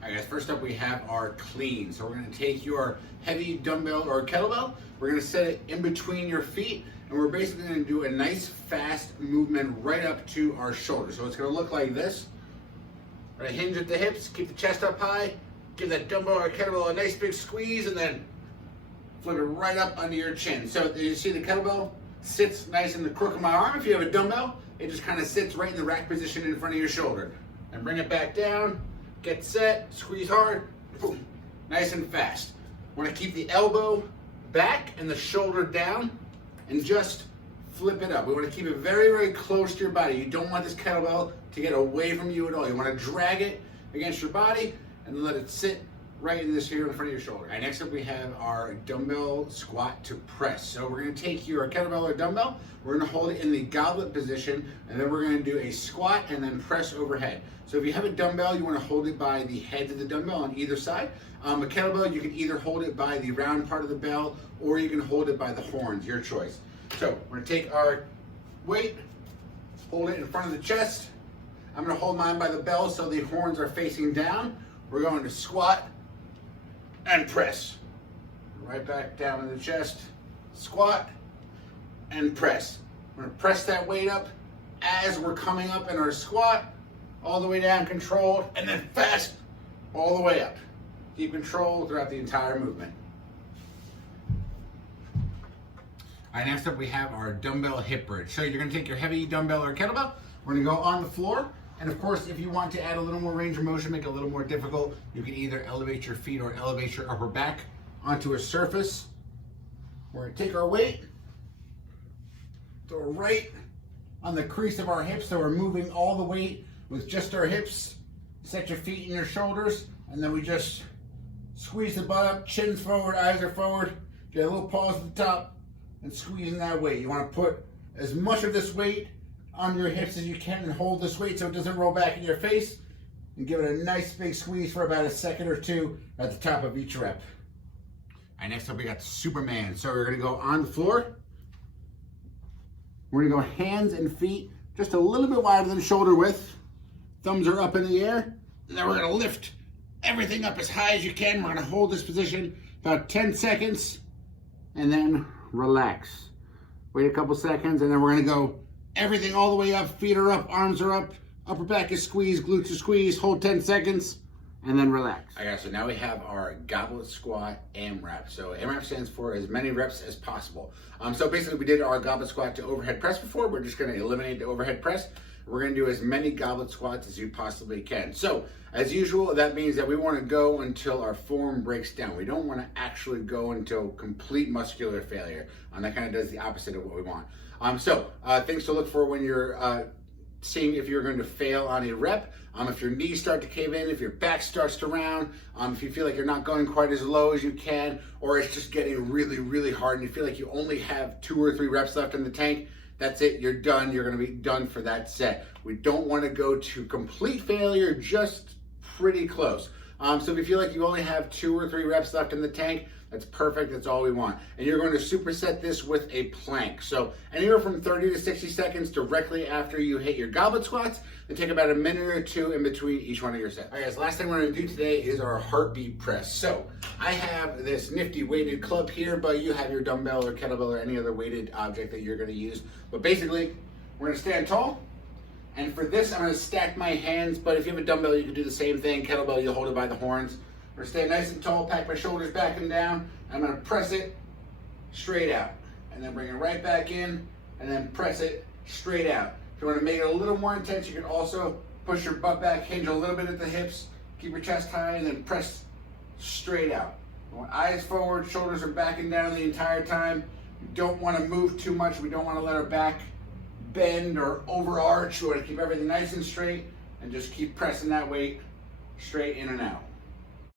All right, guys, first up we have our clean. So we're gonna take your heavy dumbbell or kettlebell, we're gonna set it in between your feet, and we're basically gonna do a nice fast movement right up to our shoulder. So it's gonna look like this. Right, hinge at the hips, keep the chest up high, give that dumbbell or kettlebell a nice big squeeze, and then flip it right up under your chin. So you see the kettlebell sits nice in the crook of my arm. If you have a dumbbell, it just kind of sits right in the rack position in front of your shoulder. And bring it back down, get set, squeeze hard, boom, nice and fast. Want to keep the elbow back and the shoulder down and just flip it up. We want to keep it very, very close to your body. You don't want this kettlebell to get away from you at all. You want to drag it against your body and let it sit right in this here in front of your shoulder. All right, next up we have our dumbbell squat to press. So we're gonna take your kettlebell or dumbbell, we're gonna hold it in the goblet position, and then we're gonna do a squat and then press overhead. So if you have a dumbbell, you wanna hold it by the head of the dumbbell on either side. A kettlebell, you can either hold it by the round part of the bell, or you can hold it by the horns, your choice. So we're gonna take our weight, hold it in front of the chest. I'm gonna hold mine by the bell so the horns are facing down. We're going to squat and press. Right back down in the chest, squat and press. We're gonna press that weight up as we're coming up in our squat, all the way down, controlled, and then fast, all the way up. Keep control throughout the entire movement. All right, next up we have our dumbbell hip bridge. So you're gonna take your heavy dumbbell or kettlebell, we're gonna go on the floor, and of course, if you want to add a little more range of motion, make it a little more difficult, you can either elevate your feet or elevate your upper back onto a surface. We're gonna take our weight, throw it right on the crease of our hips, so we're moving all the weight with just our hips. Set your feet and your shoulders, and then we just squeeze the butt up, chin's forward, eyes are forward, get a little pause at the top, and squeezing that weight. You wanna put as much of this weight on your hips as you can and hold this weight so it doesn't roll back in your face, and give it a nice big squeeze for about a second or two at the top of each rep. All right, next up we got Superman. So we're gonna go on the floor. We're gonna go hands and feet just a little bit wider than shoulder width. Thumbs are up in the air. And then we're gonna lift everything up as high as you can. We're gonna hold this position about 10 seconds and then relax. Wait a couple seconds, and then we're gonna go everything all the way up, feet are up, arms are up, upper back is squeezed, glutes are squeezed, hold 10 seconds, and then relax. All right, so now we have our goblet squat AMRAP. So AMRAP stands for as many reps as possible. So basically we did our goblet squat to overhead press before. We're just gonna eliminate the overhead press. We're gonna do as many goblet squats as you possibly can. So as usual, that means that we wanna go until our form breaks down. We don't wanna actually go until complete muscular failure. That kind of does the opposite of what we want. Things to look for when you're seeing if you're going to fail on a rep. If your knees start to cave in, if your back starts to round, if you feel like you're not going quite as low as you can, or it's just getting really, really hard and you feel like you only have 2 or 3 reps left in the tank, that's it, you're done. You're gonna be done for that set. We don't wanna go to complete failure, just pretty close. So if you feel like you only have 2 or 3 reps left in the tank, that's perfect, that's all we want. And you're going to superset this with a plank. So anywhere from 30 to 60 seconds directly after you hit your goblet squats, and take about a minute or 2 in between each one of your sets. All right, guys, last thing we're gonna do today is our heartbeat press. So I have this nifty weighted club here, but you have your dumbbell or kettlebell or any other weighted object that you're gonna use. But basically, we're gonna stand tall. And for this, I'm gonna stack my hands, but if you have a dumbbell, you can do the same thing. Kettlebell, you hold it by the horns. We're gonna stay nice and tall, pack my shoulders back and down. I'm gonna press it straight out. And then bring it right back in, and then press it straight out. If you wanna make it a little more intense, you can also push your butt back, hinge a little bit at the hips, keep your chest high, and then press straight out. Eyes forward, shoulders are back and down the entire time. You don't wanna move too much. We don't wanna let our back bend or overarch. We wanna keep everything nice and straight, and just keep pressing that weight straight in and out.